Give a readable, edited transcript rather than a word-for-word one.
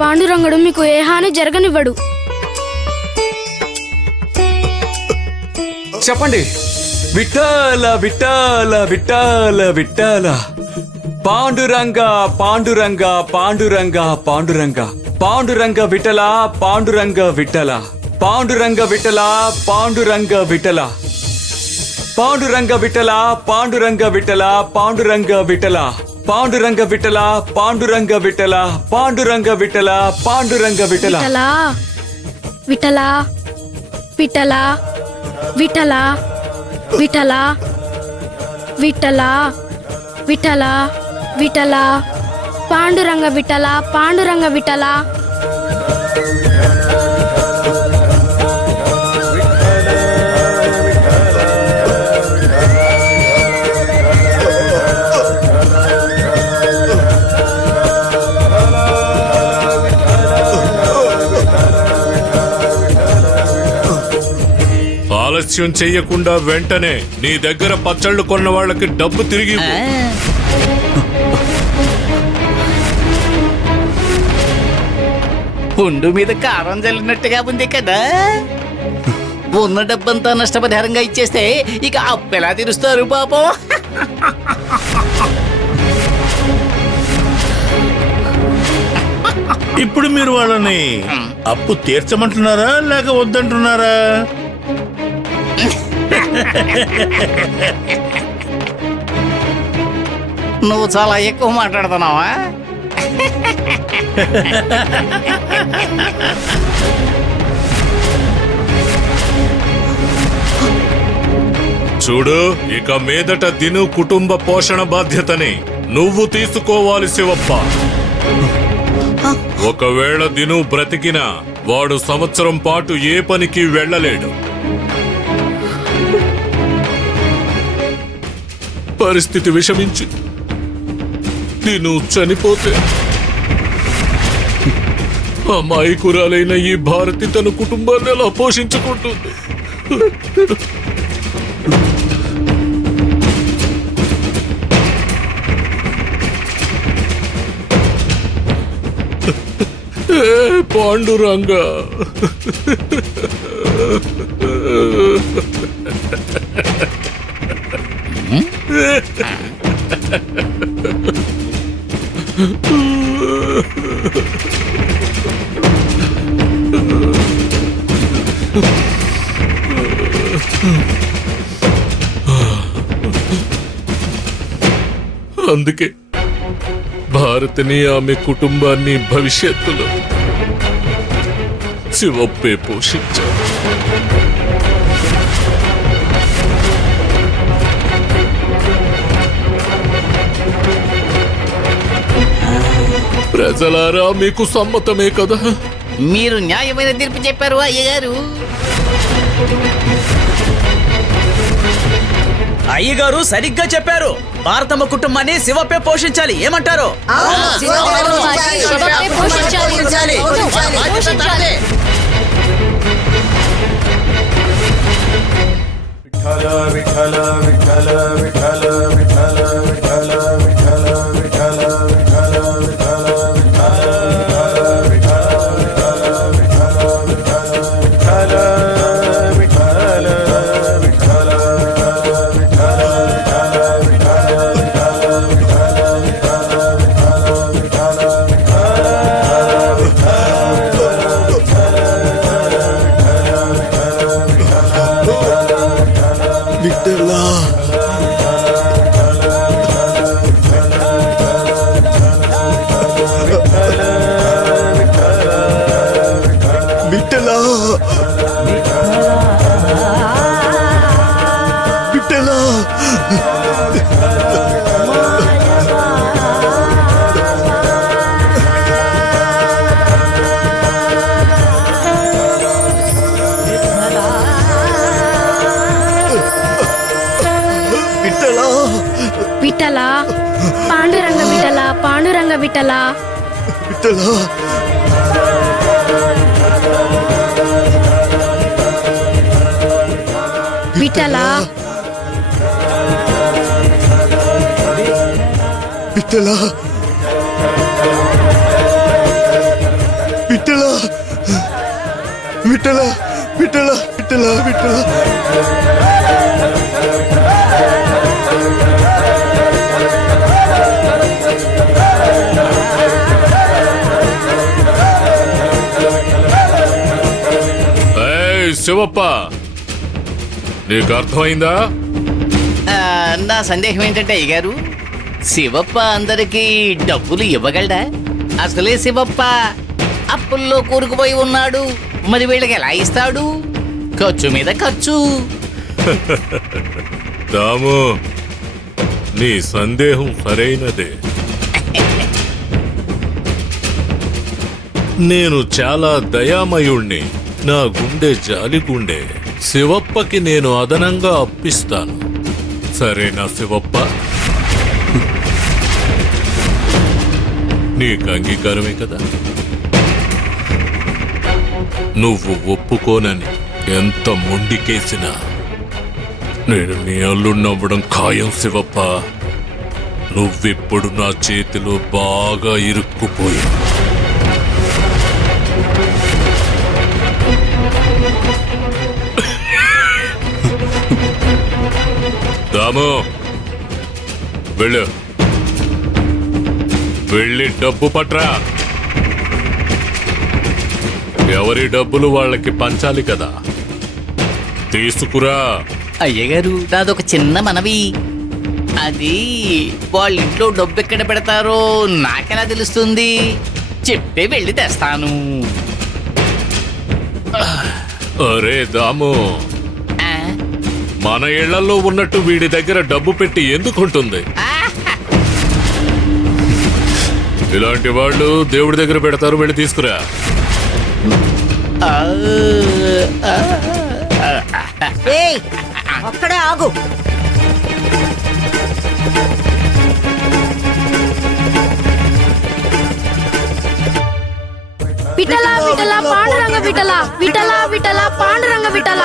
పాండురంగడు మీకు ఏ హాని జరగనివ్వడు. చెప్పండి. విఠల విఠల విఠల విఠల పాండురంగ పాండురంగ పాండురంగ పాండురంగ పాండురంగ విఠల పాండురంగ విఠల పాండురంగ విఠల పాండురంగ విఠల పాండురంగ విఠల పాండురంగ విఠల పాండురంగ విఠల పాండురంగ విఠల పాండురంగ విఠల పాండురంగ విఠల పాండురంగ విఠల విఠల విఠల విఠల విఠల విఠల విఠల విఠల పాండురంగ విఠల పాండురంగ విఠల. ఆలస్యం చెయ్యకుండా వెంటనే నీ దగ్గర పచ్చళ్ళు కొన్న వాళ్ళకి డబ్బు తిరిగి ఇవ్వు. పుండు మీద కారం చల్లినట్టుగా ఉంది కదా. ఉన్న డబ్బంతా నష్టపరిహారంగా ఇచ్చేస్తే ఇక అప్పెలా తీరుస్తారు పాపం. ఇప్పుడు మీరు వాళ్ళని అప్పు తీర్చమంటున్నారా లేక వద్దంటున్నారా? నువ్వు చాలా ఎక్కువ మాట్లాడుతున్నావా? చూడు, ఇక మీదట దిను కుటుంబ పోషణ బాధ్యతని నువ్వు తీసుకోవాలి శివప్ప. ఒకవేళ దిను బ్రతికినా వాడు సంవత్సరం పాటు ఏ పనికి వెళ్ళలేడు. పరిస్థితి విషమించి దిను చనిపోతే అమాయకురాలైన ఈ భారతి తన కుటుంబాన్ని ఎలా పోషించుకుంటుంది? పాండురంగ, అందుకే భారతిని, ఆమె కుటుంబాన్ని భవిష్యత్తులో శివప్పే పోషించారు. ప్రజలారా, మీకు సమ్మతమే కదా? మీరు న్యాయమైన తీర్పు చెప్పారు అయ్యగారు. అయ్యగారు సరిగ్గా చెప్పారు. భారతమ్మ కుటుంబాన్ని శివప్పే పోషించాలి. ఏమంటారు? విఠల విఠల విఠల విఠల విఠల విఠల విఠల విఠల విఠల విఠల పాండురంగ విఠల పాండురంగ విఠల విఠల విఠల విఠల విఠల విఠల విఠల విఠల ఏయ్ శివప్ప, నీకు అర్థమైందా? నా సందేహం ఏంటంటే అయ్యగారు, శివప్ప అందరికీ డబ్బులు ఇవ్వగలడా? అసలే శివప్ప అప్పుల్లో కూరుకుపోయి ఉన్నాడు. మరి వీళ్ళకి ఎలా ఇస్తాడు? ఖర్చు మీద ఖర్చు. దాము, నీ సందేహం సరైనదే. నేను చాలా దయామయుణ్ణి. నా గుండె జాలి గుండె. శివప్పకి నేను అదనంగా అప్పిస్తాను. సరేనా శివప్ప? నీకు అంగీకారమే కదా? నువ్వు ఒప్పుకోనని ఎంత మొండికేసినా నేను నీ అల్లున్నవ్వడం ఖాయం శివప్ప. నువ్విప్పుడు నా చేతిలో బాగా ఇరుక్కుపోయి దాము, వెళ్ళు, వెళ్ళి డబ్బు పట్రా. ఎవరి డబ్బులు వాళ్ళకి పంచాలి కదా, తీసుకురా. అయ్యగారు, నాదొక చిన్న మనవి. అది వాళ్ళ ఇంట్లో డబ్బు ఎక్కడ పెడతారో నాకెలా తెలుస్తుంది? చెప్పే వెళ్ళి తెస్తాను. అరే దాము, ఆ? మన ఇళ్లలో ఉన్నట్టు వీడి దగ్గర డబ్బు పెట్టి ఎందుకుంటుంది? ఇలాంటి వాళ్ళు దేవుడి దగ్గర పెడతారు, వెళ్ళి తీసుకురా. ఏయ్, అక్కడే ఆగు. విఠల విఠల పాండురంగ విఠల విఠల విఠల పాండురంగ విఠల